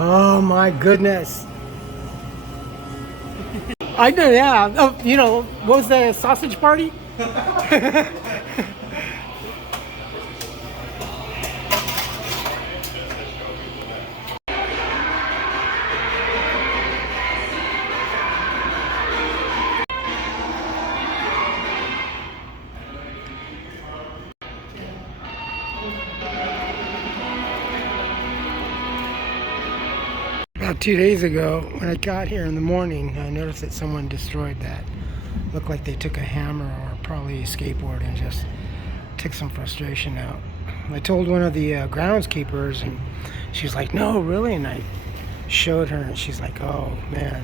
Oh my goodness. I know, yeah. Oh, you know, what was the sausage party? About 2 days ago, when I got here in the morning, I noticed that someone destroyed that. Looked like they took a hammer or probably a skateboard and just took some frustration out. I told one of the groundskeepers, and she's like, "No, really?" And I showed her, and she's like, "Oh man."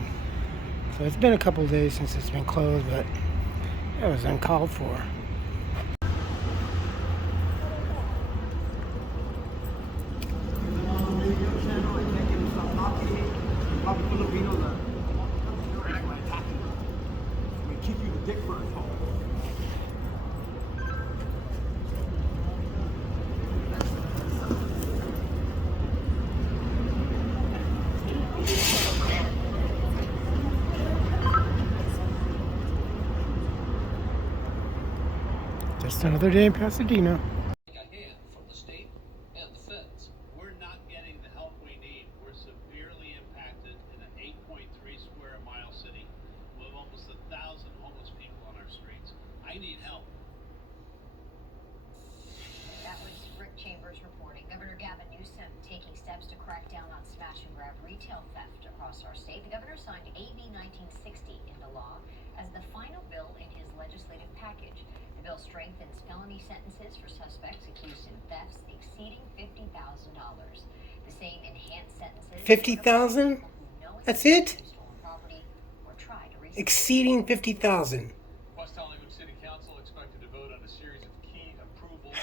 So it's been a couple days since it's been closed, but it was uncalled for. Just another day in Pasadena. From the state and the feds. We're not getting the help we need. We're severely impacted in an 8.3 square mile city with almost 1,000 homeless people on our streets. I need help. That was Rick Chambers reporting. Governor Gavin Newsom taking steps to crack down on smash and grab retail theft across our state. The governor signed AB 1960 into law as the final bill in his legislative package. The bill strengthens felony sentences for suspects accused in thefts exceeding $50,000. The same enhanced sentences. 50,000? That's it? Exceeding 50,000. West Hollywood City Council expected to vote on a series of key approvals.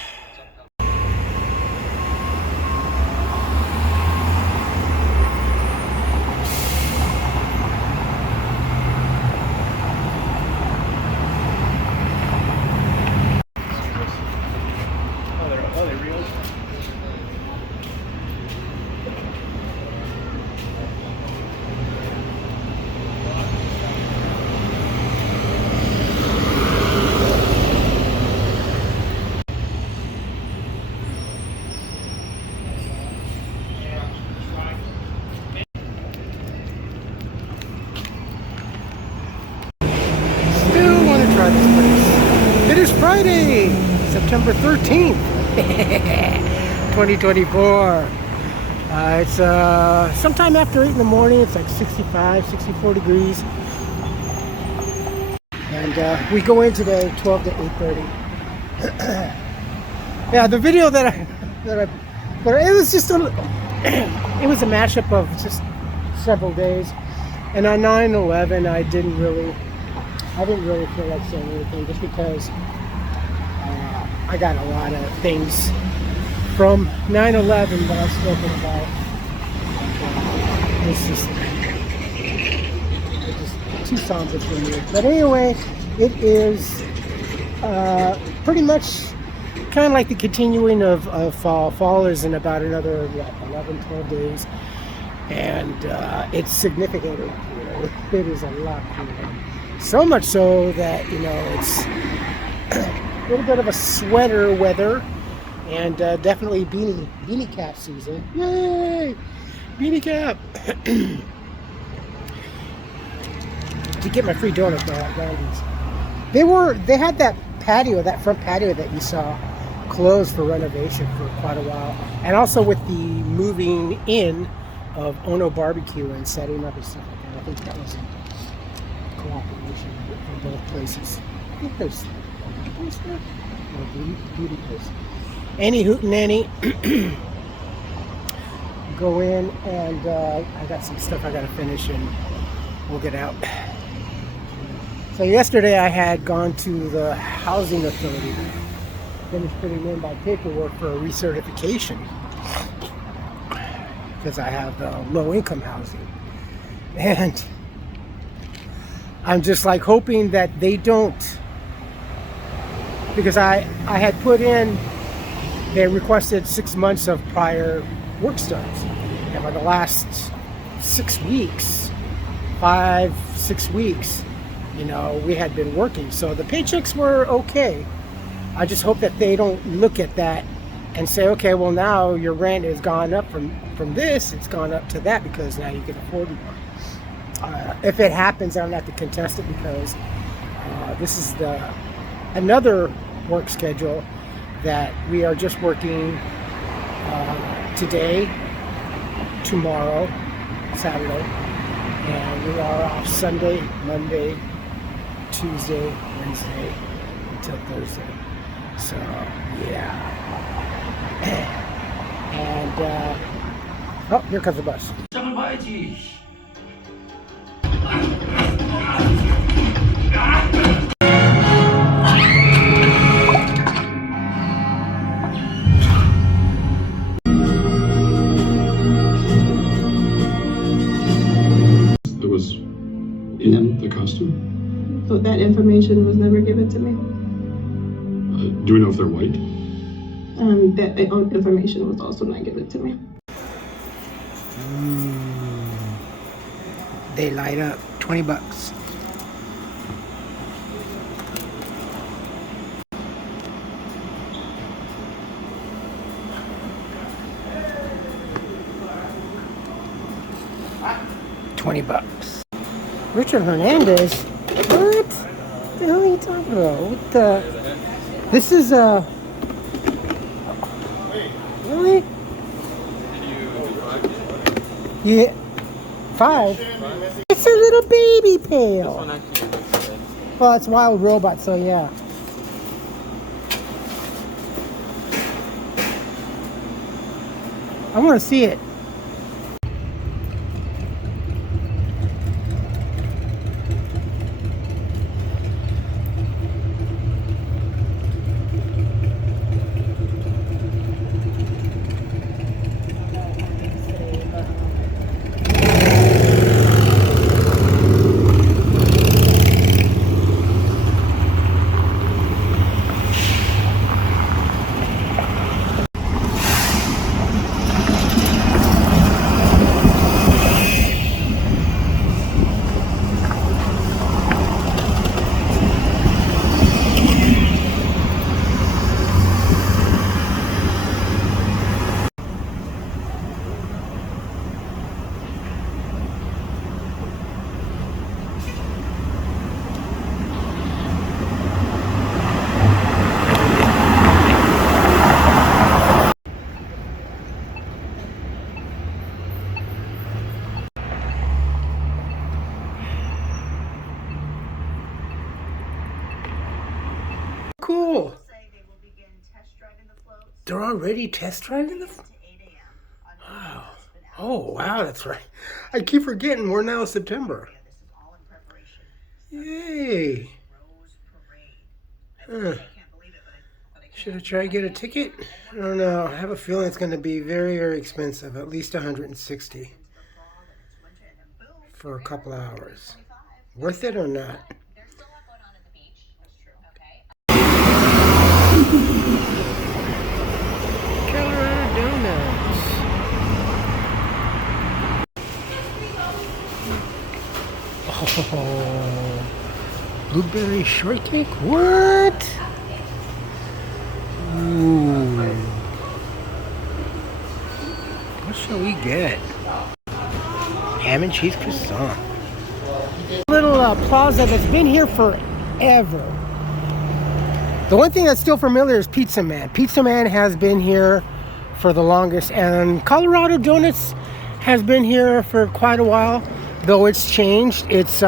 Still want to try this place. It is Friday, September 13th, 2024. It's sometime after 8 in the morning. It's like 65, 64 degrees. And we go in today 12 to 8:30. Yeah, the video but it was just it was a mashup of just several days. And on 9/11, I didn't really feel like saying anything, just because I got a lot of things from 9/11 that I've spoken about. It's just too somber for me. But anyway, it is pretty much kind of like the continuing of fall. Fall is in about another 11, 12 days. And it's significant. It is a lot cooler. So much so that, it's a little bit of a sweater weather, and definitely beanie cap season. Yay! Beanie cap! To get my free donut though at Randy's. They had that front patio that you saw closed for renovation for quite a while. And also with the moving in of Ono Barbecue and setting up and stuff like that. I think that was a cooperation from both places. I think there's a place there? No, beauty place. Any hoot and any. Go in, and I got some stuff I got to finish, and we'll get out. So yesterday I had gone to the housing authority, finished putting in my paperwork for a recertification, because I have low income housing. And I'm just like hoping that they don't, because I had put in, they requested 6 months of prior work starts. And for the last 6 weeks, 5-6 weeks, you know, we had been working. So the paychecks were okay. I just hope that they don't look at that and say, okay, well, now your rent has gone up from this, it's gone up to that because now you can afford more. If it happens, I don't have to contest it because this is another work schedule that we are just working today, tomorrow, Saturday, and we are off Sunday, Monday, Tuesday, Wednesday, until Thursday. So, yeah. And, oh, here comes the bus. That was in the costume? So that information was never given to me. Do we know if they're white? That information was also not given to me. They light up. $20. $20. Richard Hernandez? What? The hell are you talking about? What the? This is really? Yeah. 5? It's a little baby pail. Well, it's Wild Robot, so yeah. I want to see it. Cool. They're already test driving the. Wow. Oh wow, that's right. I keep forgetting we're now September. Yay. Huh. Should I try to get a ticket? I don't know. I have a feeling it's going to be very, very expensive. At least $160 for a couple hours. Worth it or not? Colorado Donuts. Oh, blueberry shortcake? What? Ooh. What shall we get? Ham and cheese croissant. Little plaza that's been here forever. The one thing that's still familiar is Pizza Man. Pizza Man has been here for the longest, and Colorado Donuts has been here for quite a while. Though it's changed, it's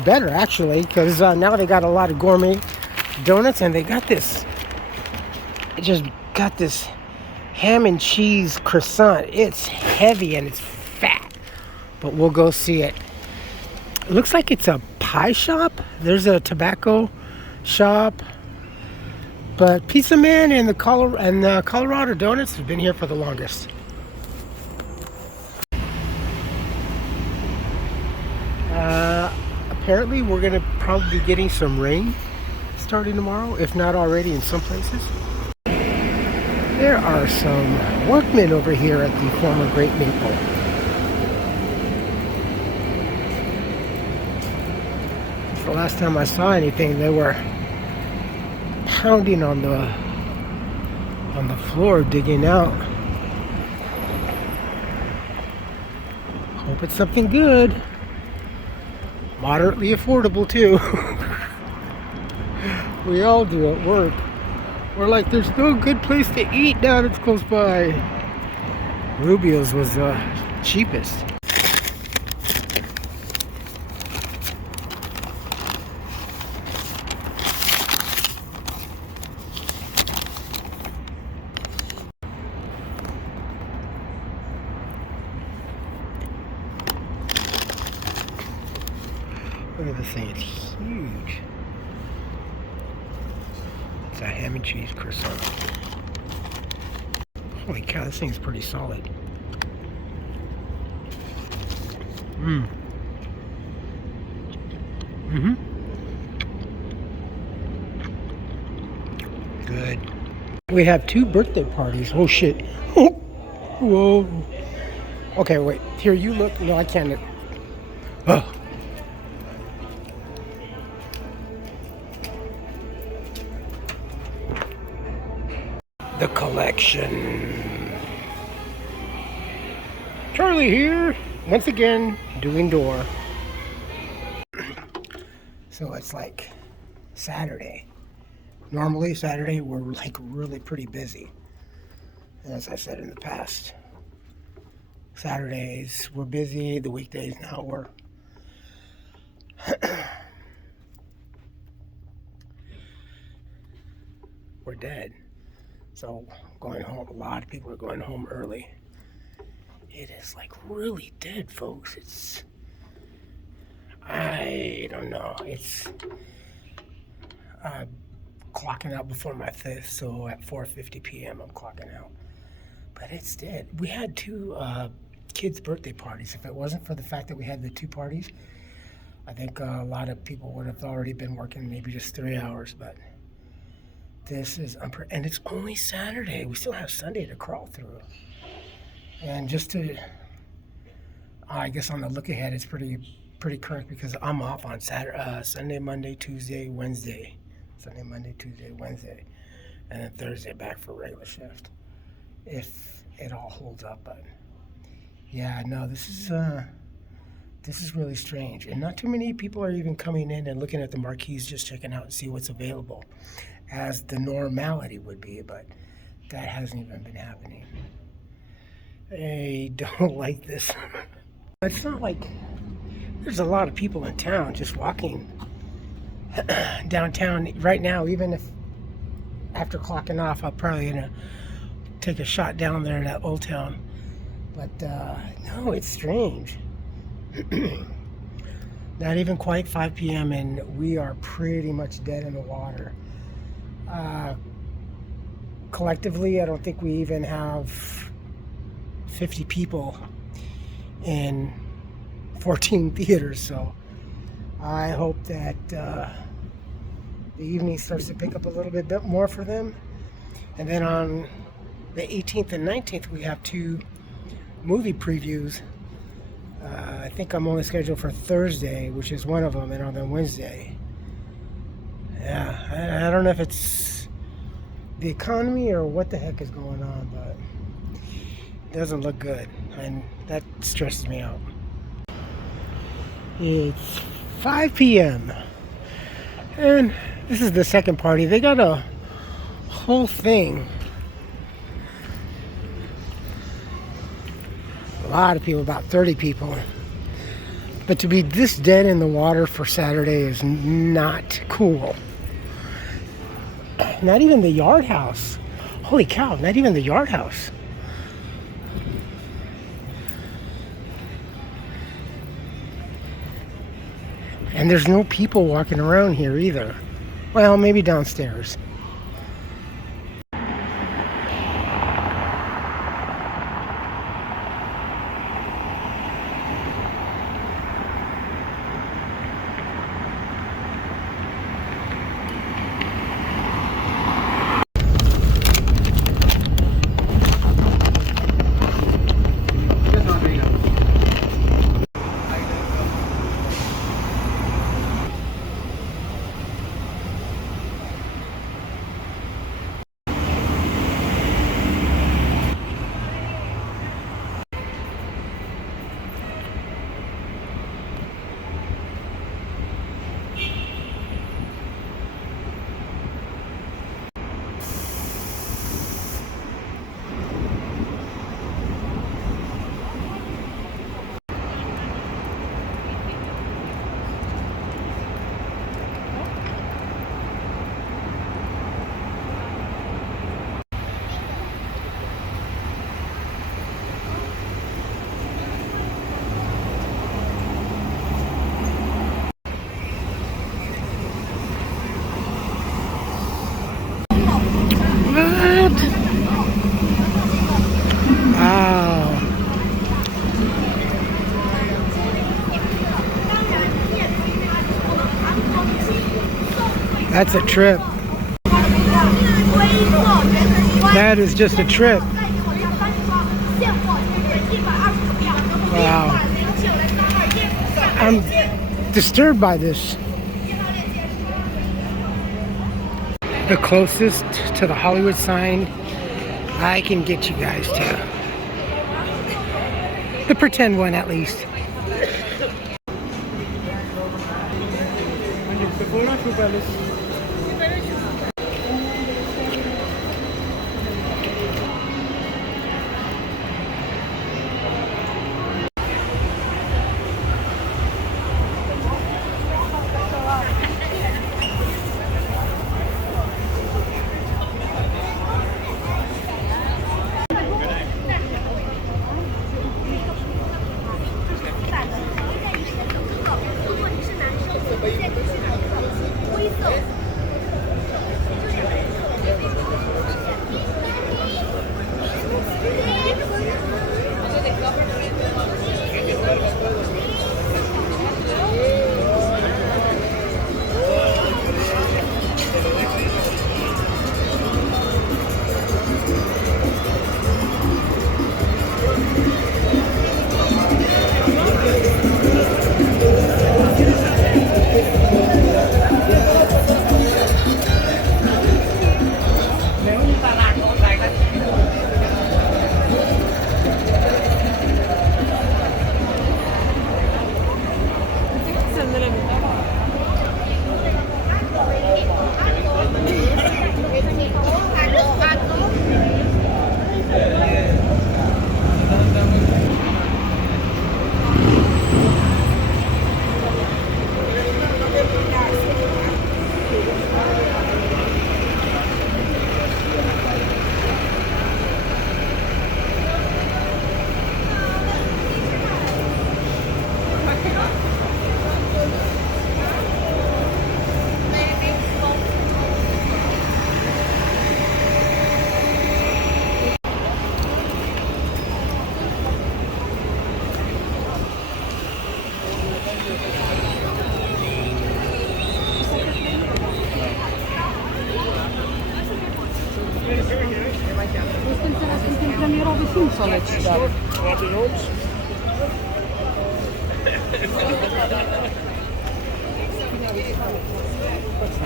better actually, because now they got a lot of gourmet donuts, and they got this. It just got this ham and cheese croissant. It's heavy and it's fat, but we'll go see it. It looks like it's a pie shop. There's a tobacco shop, but Pizza Man and the Colorado Donuts have been here for the longest. Apparently we're gonna probably be getting some rain starting tomorrow, if not already in some places. There are some workmen over here at the former Great Maple. The last time I saw anything, they were pounding on the floor, digging out. Hope it's something good. Moderately affordable too. We all do at work. We're like, there's no good place to eat now that's close by. Rubio's was cheapest. Look at this thing, it's huge. It's a ham and cheese croissant. Holy cow, this thing's pretty solid. Good. We have 2 birthday parties. Oh shit. Whoa. Okay, wait. Here, you look. No, I can't. Oh. The collection. Charlie here, once again, doing door. So it's like Saturday. Normally Saturday we're like really pretty busy. And as I said in the past, Saturdays we're busy, the weekdays now we're dead. So going home, a lot of people are going home early. It is like really dead, folks. It's, I don't know. It's clocking out before my 5th, so at 4:50 p.m. I'm clocking out. But it's dead. We had 2 kids' birthday parties. If it wasn't for the fact that we had the 2 parties, I think a lot of people would have already been working maybe just 3 hours, but this is and it's only Saturday. We still have Sunday to crawl through. And just to, I guess on the look ahead, it's pretty current because I'm off on Sunday, Monday, Tuesday, Wednesday. Sunday, Monday, Tuesday, Wednesday, and then Thursday back for regular shift. If it all holds up, but yeah, no, this is really strange, and not too many people are even coming in and looking at the marquees, just checking out and see what's available, as the normality would be, but that hasn't even been happening. I don't like this. It's not like there's a lot of people in town just walking downtown right now. Even if after clocking off, I'm probably gonna take a shot down there in that Old Town. But no, it's strange. Not even quite 5 p.m. and we are pretty much dead in the water. Collectively, I don't think we even have 50 people in 14 theaters, so I hope that the evening starts to pick up a little bit more for them. And then on the 18th and 19th, we have 2 movie previews. I think I'm only scheduled for Thursday, which is one of them, and on Wednesday. Yeah, I don't know if it's the economy or what the heck is going on, but it doesn't look good, and that stresses me out. It's 5 p.m. and this is the second party. They got a whole thing. A lot of people, about 30 people. But to be this dead in the water for Saturday is not cool. Not even the Yard House. Holy cow, not even the Yard House. And there's no people walking around here either. Well, maybe downstairs. That's a trip. That is just a trip. Wow. I'm disturbed by this. The closest to the Hollywood sign I can get you guys to. The pretend one, at least.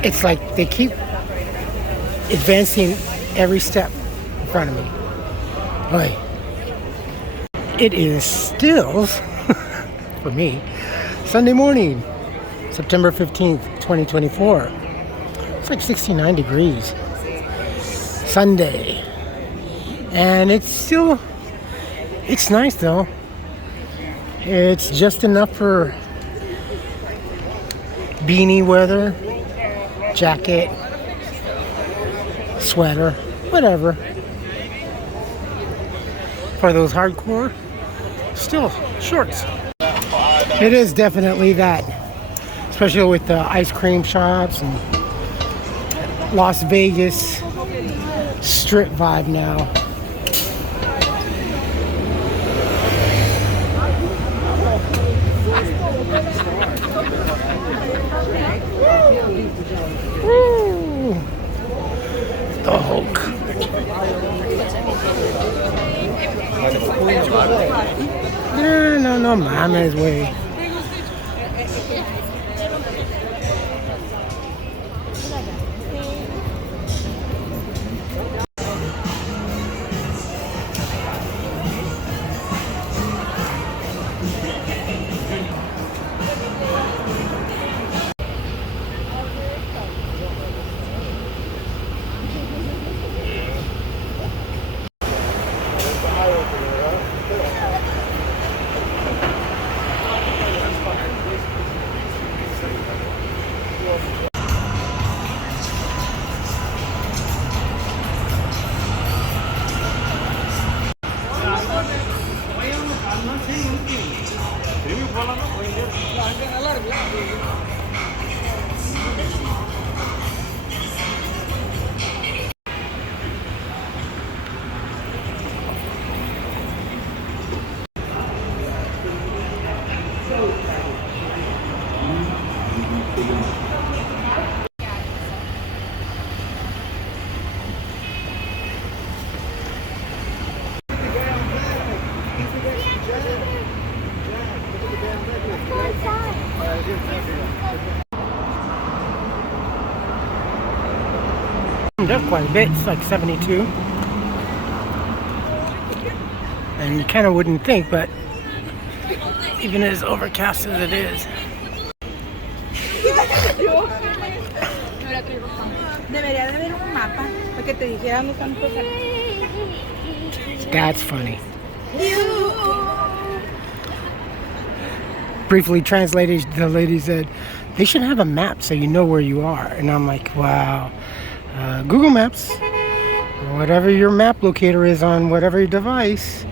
It's like they keep advancing every step in front of me. Boy, it is still, for me, Sunday morning, September 15th, 2024. It's like 69 degrees. Sunday. And it's still, it's nice though. It's just enough for beanie weather, jacket, sweater, whatever. For those hardcore, still shorts. It is definitely that, especially with the ice cream shops and Las Vegas strip vibe now. Woo! The Hulk. No, mama's way. Up quite a bit. It's like 72. And you kind of wouldn't think, but even as overcast as it is. That's funny. Briefly translated, the lady said, they should have a map so you know where you are. And I'm like, wow. Google Maps, whatever your map locator is on whatever device,